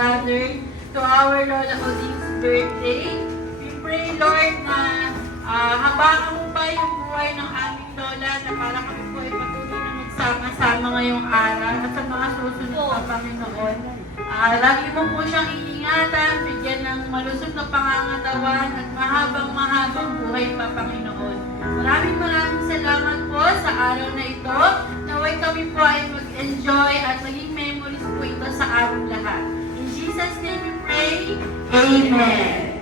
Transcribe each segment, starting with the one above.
gathered to our Lola Oding's birthday. We pray, Lord, na habaan mo pa yung buhay ng aming Lola na para kami po ay patuloy na magsama-sama ngayong araw at sa mga susunod na Panginoon. Lagi mo po siyang iingatan, bigyan ng malusog na pangangatawan at mahabang buhay pa, Panginoon. Maraming salamat po sa araw na ito. Naway kami po ay mag-enjoy at maging memories po ito sa aming lahat. In Jesus' name we pray. Amen.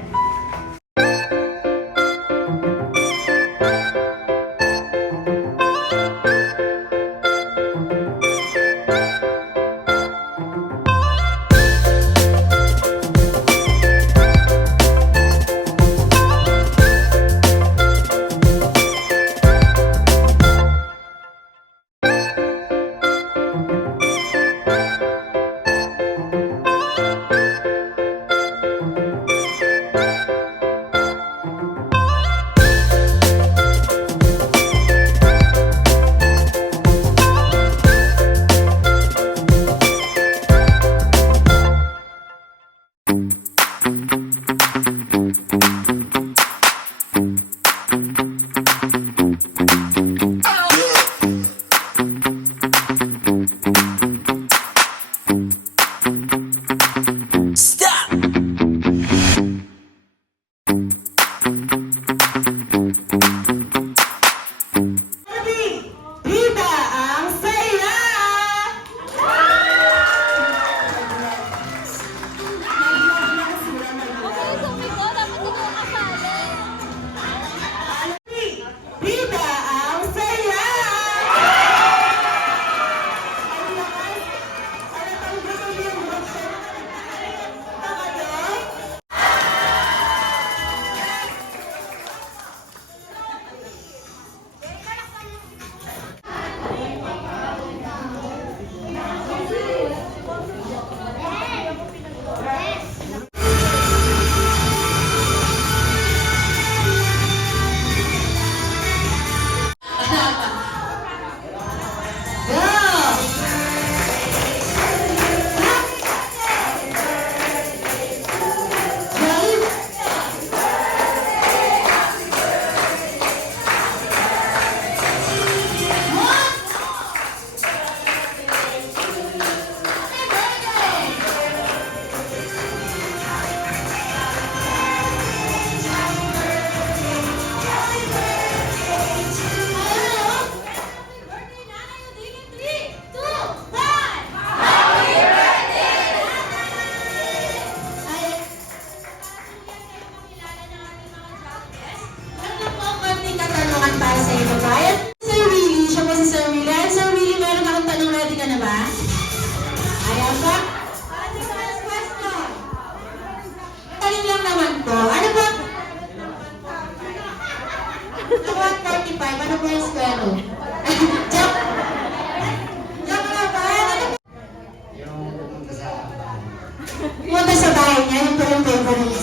Pumunta sa bahay niya, yun po yung favorite.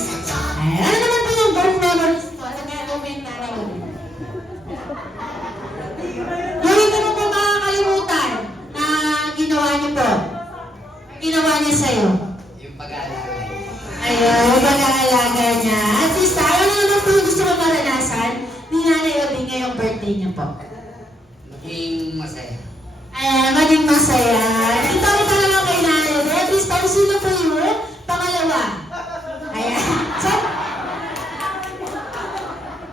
Ano naman po yung birth memories ko? Nag-comment na rin. Yung hindi mo po makakalimutan na ginawa niyo po. Ginawa niya sa'yo. Yung pag-aalaga. Ayun, yung pag-aalaga niya. At least, ano naman po yung gusto mo maranasan ni Nanay Oding ngayong birthday niya po? Maging masaya. Ayan, maging masaya. Ito ko talaga kay Nanay Oding. At least, sino po yun? Pangalawa. Ayan. So,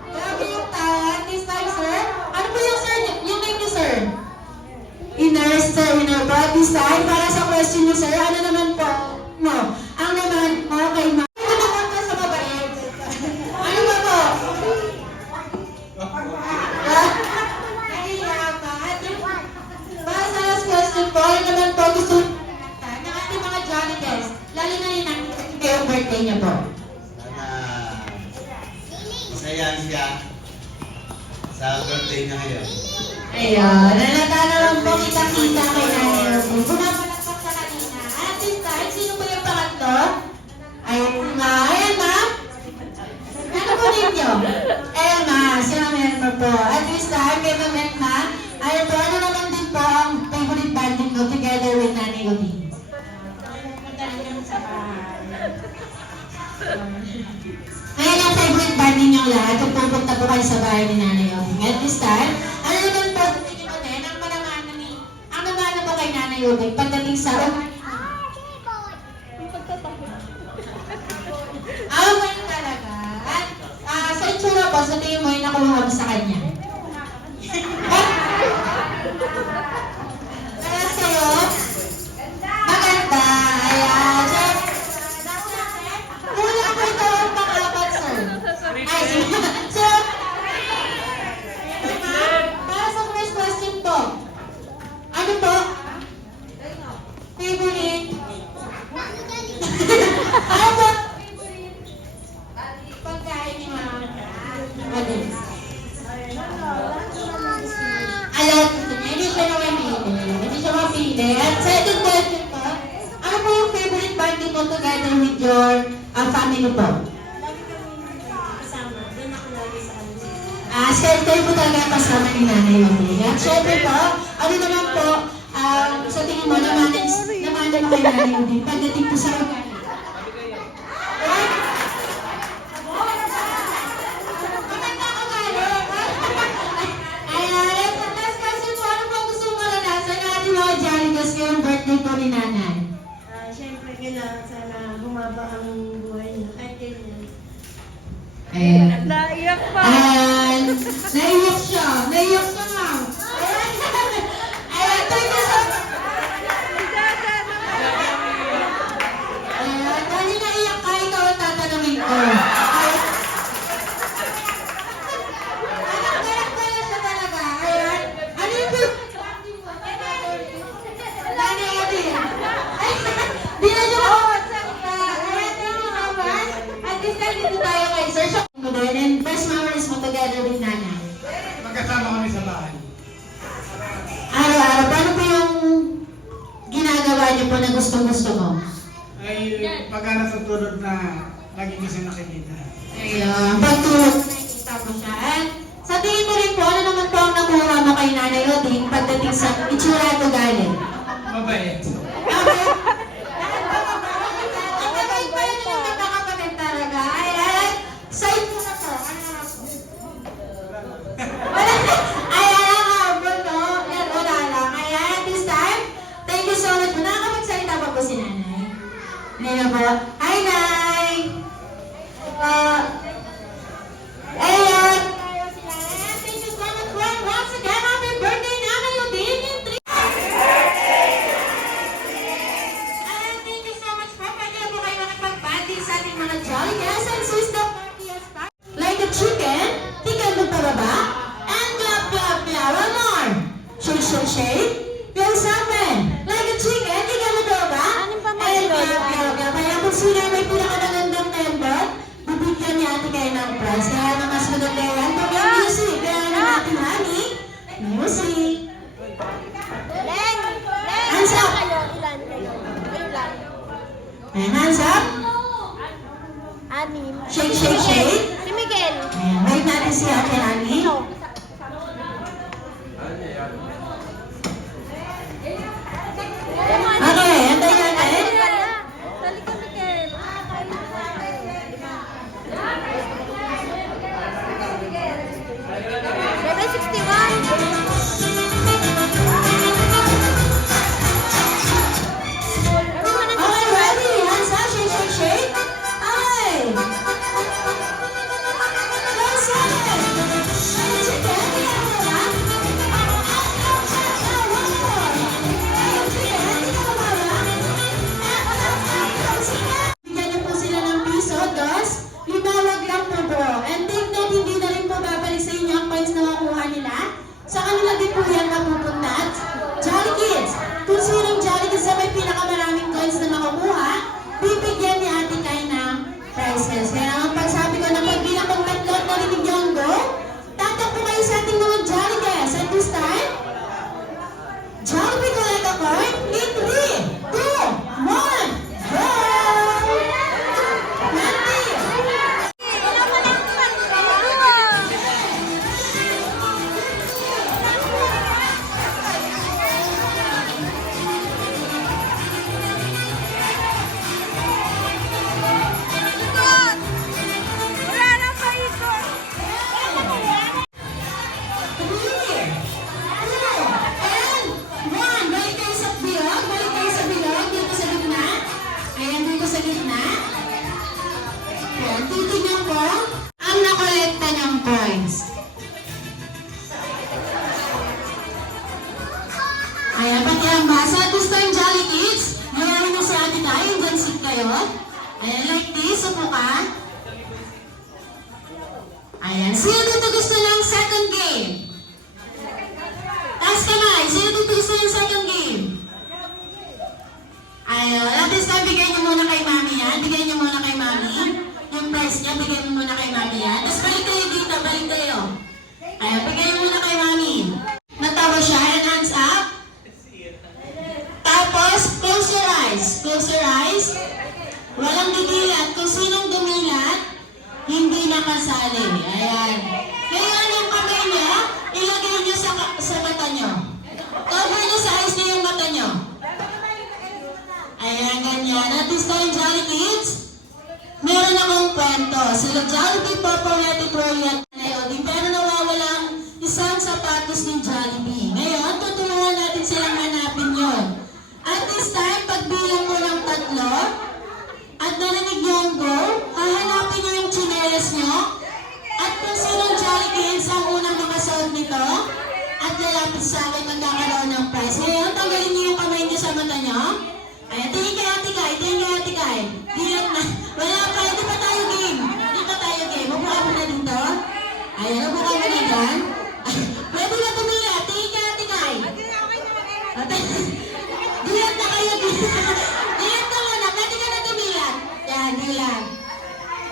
grabe yung tawa. This time, sir. Ano po yung sir? Yung name niyo, sir? Inner, sir. Inner po. This time, para sa question niyo, sir, ano naman po? No. Ang naman mo kay Ma. Ano naman po sa babae? Ano ba po? Para sa last question po, ano naman po gusto ng ating mga Johnny lalo na rin ang yung birthday niya po. Sana masaya siya sa birthday niya ngayon. Ayun, nalata naman po kita-kita kay Nanay Oding. Pumapalakpak sa kanina. At this time, sino po yung pangatlo? Emma. Emma? Ano po ninyo? Emma, si Ma'am Emma po. At this time, kay Ma'am Emma, ayun po, ano naman din po ang favorite banding mo together with Nanay Oding? Punta rin kami sa bahay. Kaya nga favorite band ninyong lahat kung pupunta po kayo sa bahay ni Nanay Obing. At this time, ano naman po, tingin mo din, ang namana po kay Nanay Obing pagdating sa okay talaga. At sa itsura po, sa tingin mo yung nakuha mo sa kanya. Kaya sa'yo, maganda. Ayan. Wala ko ito ang pakapat, sir. Ay, so, para sa first question po, ano po? Favorite? Ano po? Pagkain ni Mama. Ano? Alam, hindi siya mapili. At second question po, ano po yung favorite party mo together with your family po? Kayo po talaga kasama ni Nanay Obing. At syempre po, ano naman po, sa tingin mo, namana mo kay Nanay Obing pagdating po sa ugali. Maganda ko gano'n. Ayan, last question po, ano po gusto mong maranasan na ating mga Jolligas ngayong birthday po ni Nanay? Siyempre, kailangan sana humaba ang buhay niya. Kahit kailan. Ayan. Naiyak pa! Ayan. Naiyak siya. Naiyak siya nga. Ayan. Ayan. Thank you so much. Ayan. Dahil naiyak ka, ikaw ang tatanungin ko. Ayan. Kaya siya talaga. Ayan. Ano yung Nanay Obing. Di na siya makawagsak ka. Ayan. Thank you so much. At this time, dito tayo kay Sir Sean. And best memories mo together with Nanay. Magkasama kami sa bahay. Araw-araw, paano po yung ginagawa niyo po na gustong-gusto mo? Ay pagka natutulog na lagi kasi nakikita. Ayun, pagtulog na nakikita mo siya. At sa tingin mo rin po, ano naman po ang nakuha mo kay Nanay Obing pagdating sa itsura at ugali? Mabait. Okay. Ang gagawin pa rin yung magkakapatid talaga. Ayan, sa itsura po, ano naman po? Ayan lang ako, no? Ayan, wala lang. Ayan, this time, thank you so much. Nakakapagsalita pa po si Nanay. Hindi na po. Hi, Nay! Ayan! Ayan, thank you so much. Once again, happy birthday, Nanay Obing! Ayan, thank you so much po. Pwede po kayo makipag-bonding sa ating mga Jolligas and Swiss Dog Party at Star. Like a chicken, tingnan mo pababa, and clap, clap, clap, one more. Shake, shake, shake. Yung samin. Like a chicken, tingnan mo pababa, and clap, clap, clap. Kaya kung sino may pinakamagandang member, bibigyan niya ate kayo ng prize. Kaya na mas maganda yan. Pag yung music, kaya na natin honey, music. Hands up. Ayan, hands up. Anim. Shake, shake, shake. Si Miguel. Ayan, wait natin si Ate Annie. Okay, antay natin. Sali ka, Miguel. Level 61. Okay, ready? Hands up, shake, shake, shake. Okay. Hands up. Ayun. At this time, bigay niyo muna kay Mami yan. Bigay niyo muna kay Mami. Yung prize niya, bigay mo muna kay Mami yan. Tapos balik kayo dito, balik kayo. Ayun, bigay mo muna kay Mami. Natawa siya, and hands up. Tapos, close your eyes. Close your eyes. Walang didilat. Kung sinong dumilat, hindi nakasali. Ayan. Ngayon, yung kamay niyo, ilagay niyo sa mata niyo. Cover niyo sa eyes niyo yung mata niyo. Ayan, ganyan. At this time, Jolly Kids, meron akong kwento. Sila Jollibee, Popoyet, Proyet, Nayobi, pero nawawala ang isang sapatos ni Jollibee. Ngayon, tutulungan natin silang hanapin yun. At this time, pagbilang mo ng 3, at narinig niyo ang go, hahanapin niyo yung chinelas niyo, at kung sinong Jolly Kids ang unang makasuot nito, at lalapit sa akin magkakaroon ng prize. Ngayon, tanggalin niyo yung kamay niyo sa mata niyo. Ayan, tingin kay Ate Kai, tingin kay Ate Kai. Diyan na. Wala pa, hindi pa tayo game. Hindi pa tayo game. Mabuka mo na dito. Ayan, mabuka mo na dyan. Pwede na tumila. Tingin kay Ate Kai. Diyan na kayo. Diyan ka muna. Pwede ka na tumila. Yan, diyan.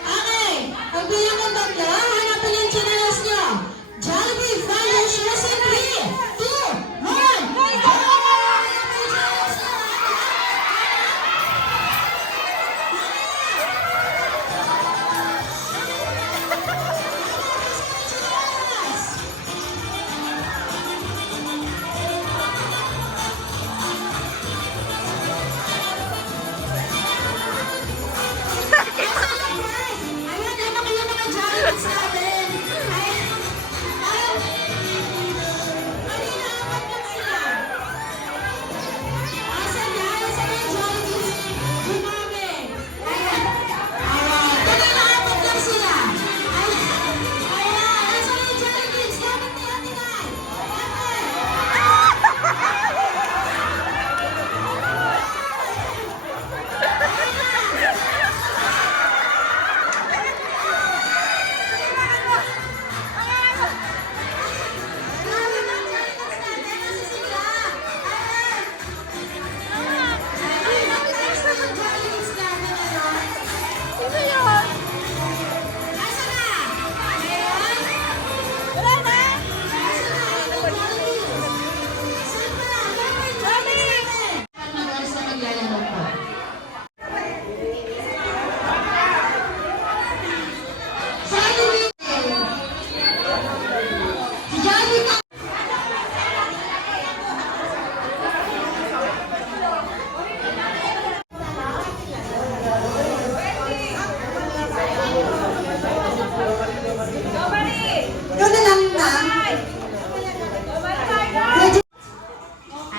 Okay. Pagbilang ng 3, hanapin yung chinelas nyo. Jollibee, find your shoes in 3, 2, 1. Go!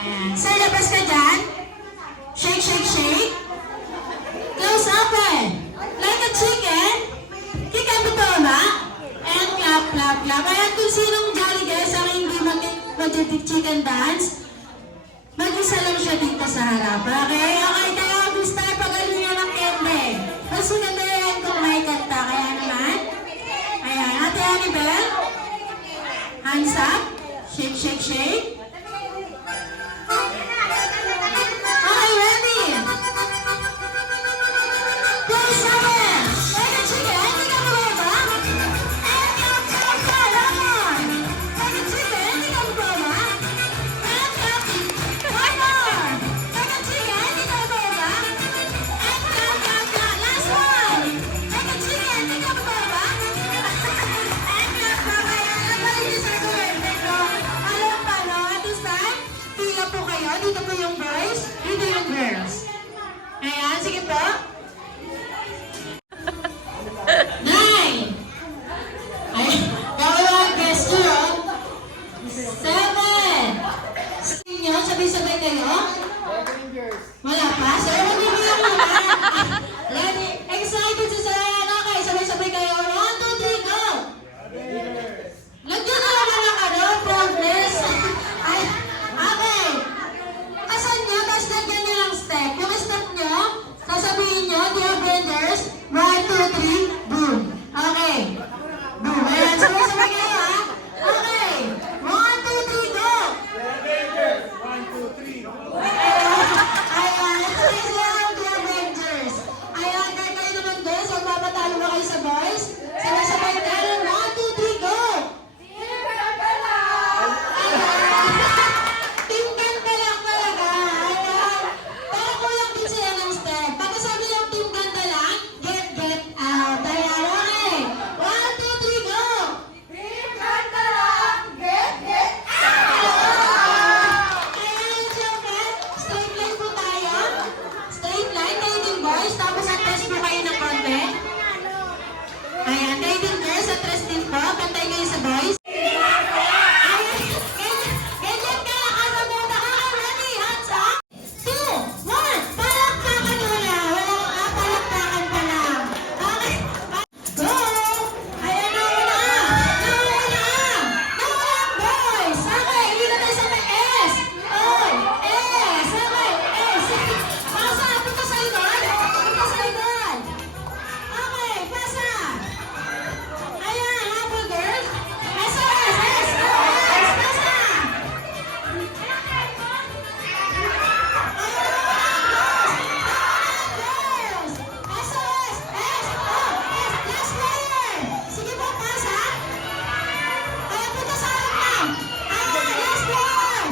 Ayan. Sir, labas ka dyan. Shake, shake, shake. Close open. Like a chicken. Kick ang bitoma. And clap, clap, clap. Ayan, kung sinong Jolly guys ang hindi mag-chicken dance, mag-isa lang siya dito sa harap. Okay? Okay, kaya this time pagalingan ng kende. Mas maganda yan kung may kanta. Kaya naman. Ayan, Ate Annabelle. Hands up. Shake, shake, shake. Okay, ready? Close open. Like a chicken. Hindi ka mababa. And clap, clap, clap. One more. Like a chicken. Hindi ka mababa. And clap. One more. Like a chicken. Hindi ka mababa. And clap, clap, clap. Last one. Like a chicken. Hindi ka mababa. And clap, clap. Ayan, ang balik sa gawin. Pero, alam pa, no? At this time, pila po kayo. Dito po yung boys. Dito yung girls. Ayan, sige po. 9. Ay, bawal gesture. 7. Inyo, sabay-sabay kayo. Wala pa? So, mag-ibigay mo na. Ready? Excited sa sayan. Okay, sabay-sabay kayo. 1, 2, 3, go! Lagyan na naman ang ano, progress. Ay, okay. Asan nyo? Tapos lagyan nyo lang step. Yung step nyo, sasabihin nyo, dear vendors, 1, 2, 3, boom. Okay. Boom. Ayan, sabay-sabay kayo ha. Okay. 1, 2, 3, go! Ayan. Ayan. boys, tapos atras po kayo ng konti. Ayan, dating girls, atras din po. Pantay kayo sa boys. Ganyan ka, kasabuta ka. Ready, hands up. 2, 1, palakpakan wala. Walang palakpakan pa lang. Okay, go! Ayan, nauna. Boys. Okay, dito tayo sa may S. Oy, S. Okay, S. Pasa, punta sa likod. Punta sa likod. Okay, pasa. Ayan, habol girls. S, S, S. S, pasa. Girls. S, S, S. Oh, S. Last player. Sige po, pasa. Ayan, punta sa harap na. Ayan, last player.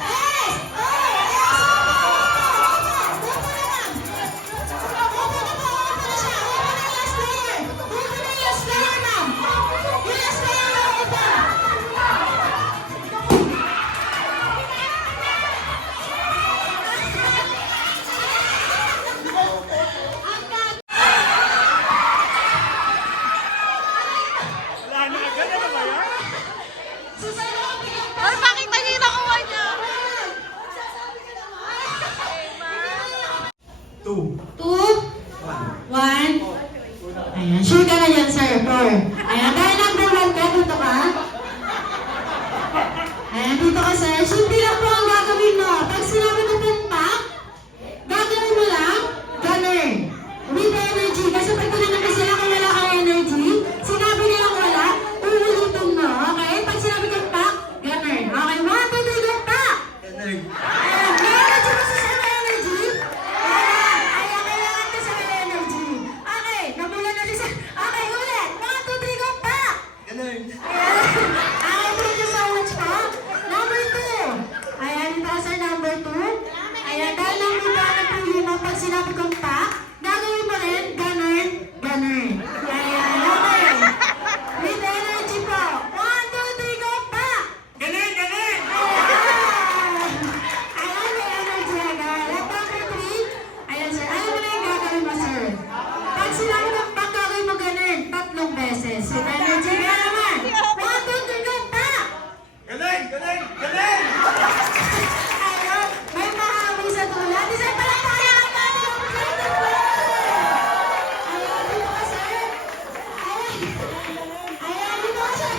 S. Oh, S. Opo na lang. Opo na po, opo na siya. Opo na yung last player. Opo na yung last player, ma'am. Yung last player na opo. Ay, bakit niyo yung nakuha niya? 2. 2, 1. Ayan, sure ka na yan, sir. 4. Ayan, dahil number 1 ka, dito ka. Ayan, dito ka, sir. Simple lang po ang gagawin mo. Pag sinabi ko pumpak, gagawin mo lang, ganun. With energy. Kasi pag tinanong ko sila kung wala kang energy, sinabi nilang wala, uulitin mo. Okay? Pag sinabi ko pak, ganun. Okay, 1, 2, 3, go, pak! Ayan, may energy ba sa energy? Ayan, kailangan ko sa energy. Okay, namulan na siya. Okay, ulit. 1, 2, 3, go, pak! Ayan. Okay, thank you so much po. Number 2. Ayan, ito ka, sir, number 2. Ayan, dahil number 2 ang napili mo, pag sinabi kong pak, gagawin mo rin, ganun, ganun. Ayan, okay. With energy po. 1, 2, 3, go, pak! Galing, galing! Ayan, may energy agad. At number 3, ayan sir, alam mo na yung gagawin mo sir. Pag sinabi ng pak, gagawin mo ganun, 3 beses. With energy ka naman. 1, 2, 3, go, pak! Galing, galing, galing! Ayan, may mahawi sa tulad. Isa pala tayo ang natin ang creative po. Ayan, dito ka sir. Ayan, dito ka sir.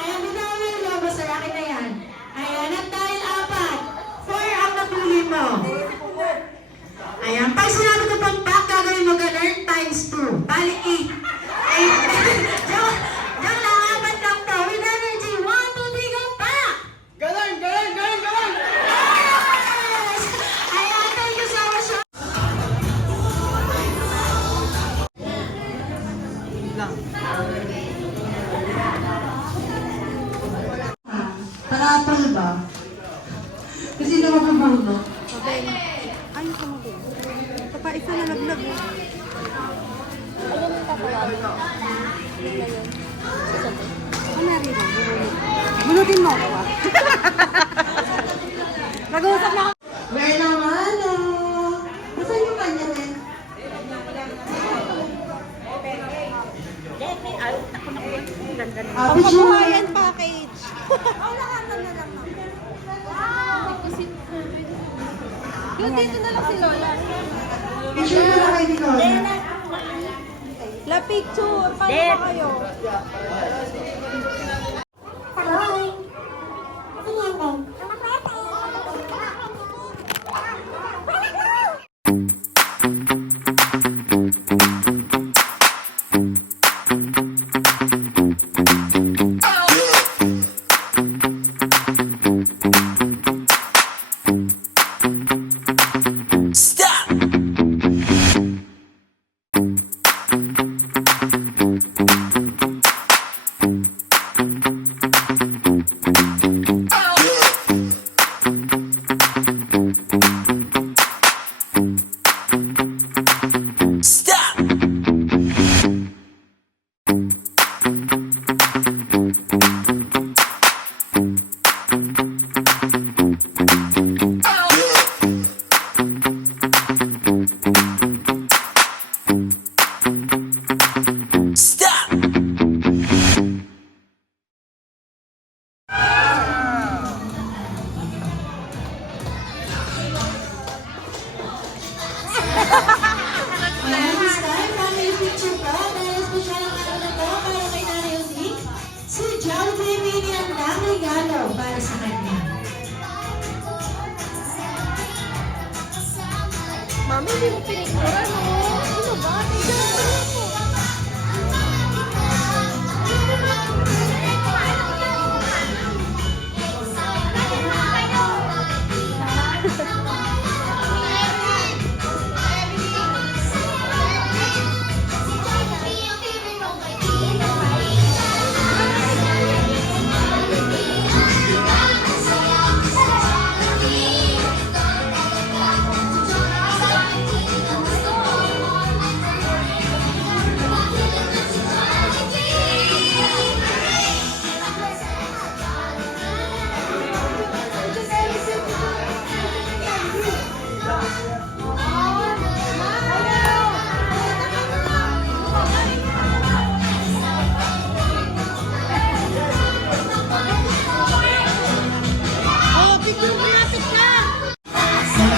Ayan, dito ka may logo sir. Akin na yan. Ayan, at dahil 4, 4 ang napili mo. Ayan, pag sinabi ko pang pak, gagawin mo ganun, times 2. Bali 8. 8. Diyan lang, 4 lang to. With energy, 1, 2, 3, go, pak! Galing, galing, galing, galing! Yes! Ayan, thank you so much. Parapol ba? Kasi naman ang bulo. Ay, kumagin. Papa, isa na laglag eh. Ayun yung tatawagin. Yun na yun. Sasabi. Ano natin ba? Bunutin mo ako ah. Nag-uusap na ako. Where naman Nasaan yung kanya rin? Pang-kabuhayan package. Yun, dito na lang si Lola. Picture mo na kayo ni Lola. La picture. Paano ba kayo? Mami, hindi mo pinictura, no? Ano ba? Tingnan mo.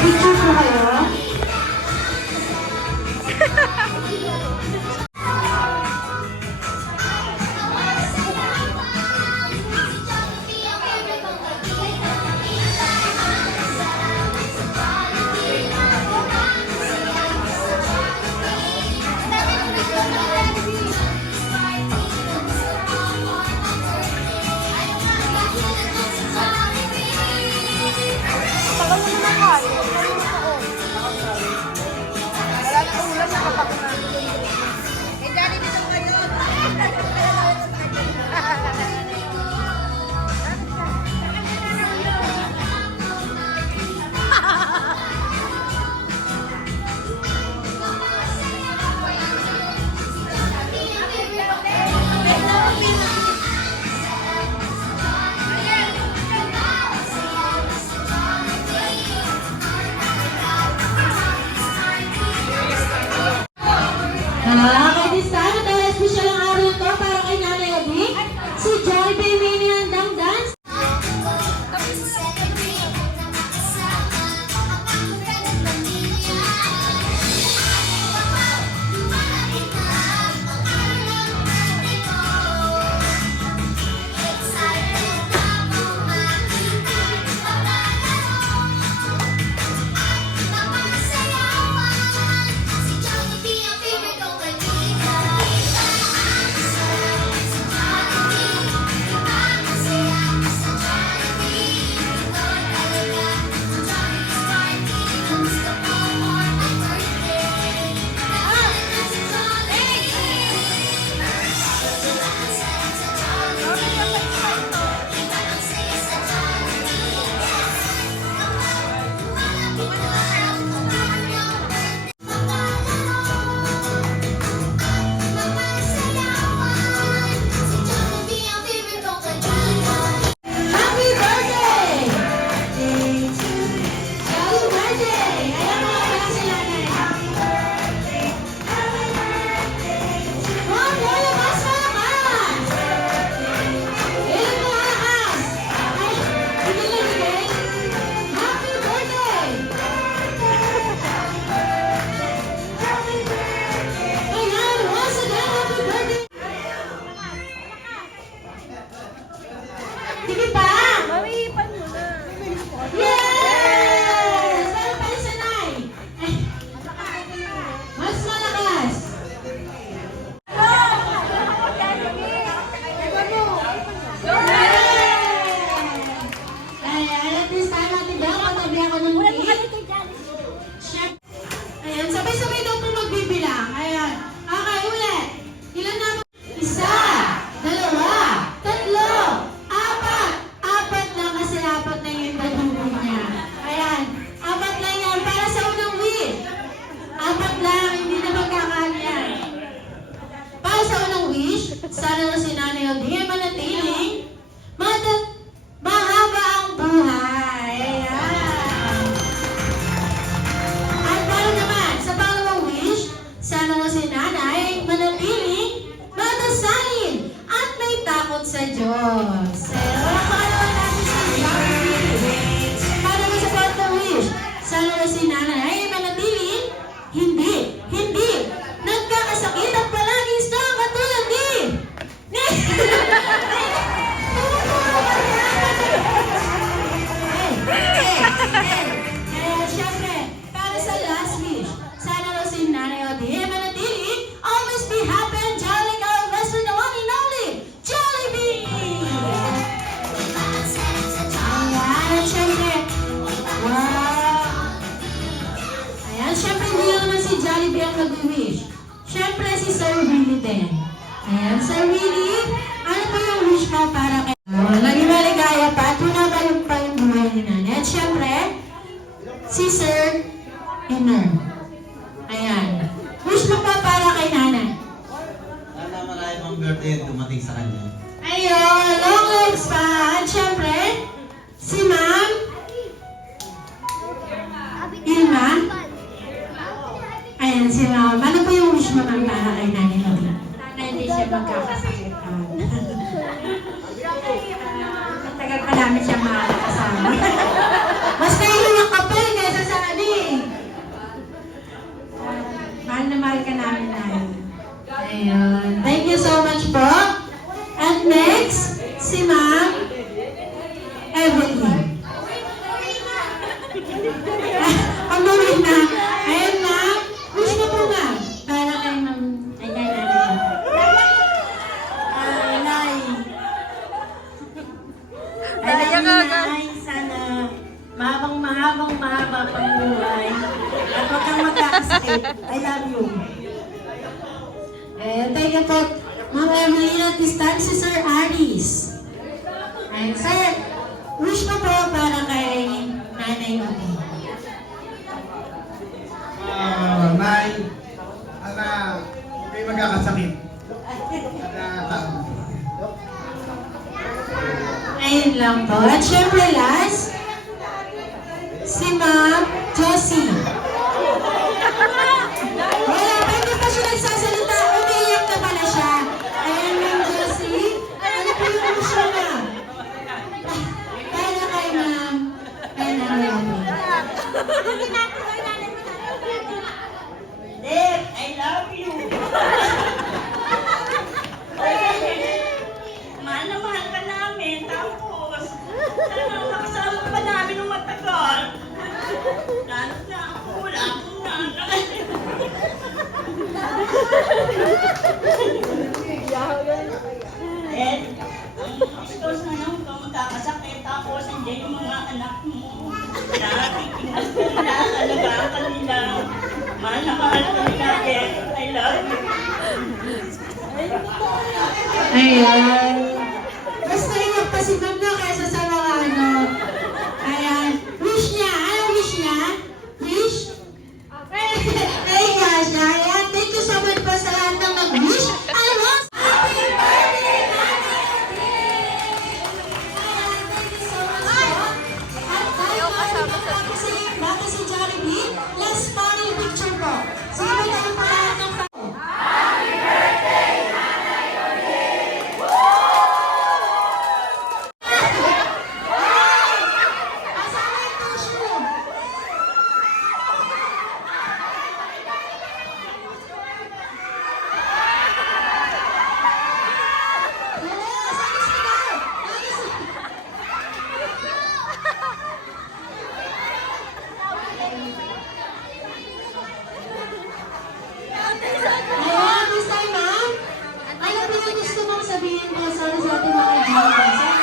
Picture po kayo. Tagal mo na kayo. Wala na ulam na kapak na. Eh, dali dito ngayon. Kaya this time, ito ay special ang araw ito para kay Nanay Obi. Si Joy Bay Mini handang dance. Happy birthday! Happy birthday! Ayan mga pala si Nanay. Huwag mo labas malakas! Ilan mo lakas? Ay, hindi nalagay. Happy birthday! Ayan, once again, happy birthday! Sige pa! Mamihipan mo na. Yes! Meron pa isa, Nay. Ay, mas malakas. Ayan, at this time, Ate Bel, katabi ako ng cake. Chef. Ayan, sabay-sabay daw po magbibilang. Ayan. Okay, ulit. Ilan na po? Isa, dalawa, tatlo, apat. Apat lang kasi apat na yung badugo niya. Ayan. Apat lang yan para sa unang wish. Apat lang, hindi na magkakalian. Para sa unang wish, sana na si Nanay Obi ay manatiling mahaba ang buhay. Ayan. At para naman, sa pangalawang wish, sana na si Nanay manatiling madasalin at may takot sa Diyos. Walang pakalawa natin sa Diyos. Para naman sa pangalawang wish, sana na si Nanay ay manatiling hindi nagkakasakit at palaging strong katulad ni Kaya syempre, para sa last wish, Ayan, syempre hindi lang naman si Jollibee ang nag-wish. Syempre si Sir Willie din. Ayan, Sir Willie, ano po yung wish mo para kay... Lagi maligaya pa at tunabayon pa yung buhay ni nanay. At syempre, si Sir Inner. Ayan. Wish mo pa para kay nanay. Sana marami pang birthday yung dumating sa kanya. Ayun, long legs pa. At syempre, si Ma'am Ilma. Ayan, si Ma'am. Ano po yung wish mo ma'am para kay nanay Lola? Sana hindi siya magkakasakit. Matagal pa namin siya makakasama. Mas kayo yung kapal kaysa sa ano eh. Mahal na mahal ka namin, Nay. Ayun. Thank you so much po. At next, si Ma'am Evelyn. Ang mawin na. Ayun ma'am. Wish mo po ma'am. Para kay ma'am. Ay, kay nanay. Nay. Naiyak Alam ka ni agad. Nay, sana mahaba pang buhay. At huwag kang magkakasakit. I love you. Thank you po. Ma'am Evelyn, at this time si Sir Aris. Ayun, sir. Wish mo po para kay nanay Obi. Nay, sana huwag kayo magkakasakit. Sana Ayun lang po. At syempre last, si Ma'am Josie. Wala, pwede pa siya nagsasalita. Umiiyak na pala siya. Ayan, Ma'am Josie. Ano po yung wish mo, ma'am? Para kay Ma'am. Kay Nanay Obi. Dave, I love you. Mahal na mahal ka namin. Tapos, sana makasama pa namin ng matagal. Lalo na ako, wala akong nanay. Dave, ang gusto sana huwag kang magkakasakit. Tapos, hindi yung mga anak mo. Nakikinas ka nila, alagaan ka nila. Mahal na mahal ka nila, Dave. I love you. Ayan. Mas naiyak pa si Ma'am na kaysa sa mga ano. Ayan. Wish niya. Ano wish niya? Wish? Ay, gosh. Ayan. Thank you so much po sa lahat ng nag-wish. Ano? Happy birthday, Nanay Obi! Ayan. Thank you so much po. At tayo bago si Jollibee, last funny picture po. Sige ba tayo po lahat ng Asan yung push mo? Wala, saan sila? Ayan, this time, ma'am. Ano po yung gusto mong sabihin mo sa ating mga Jollibee?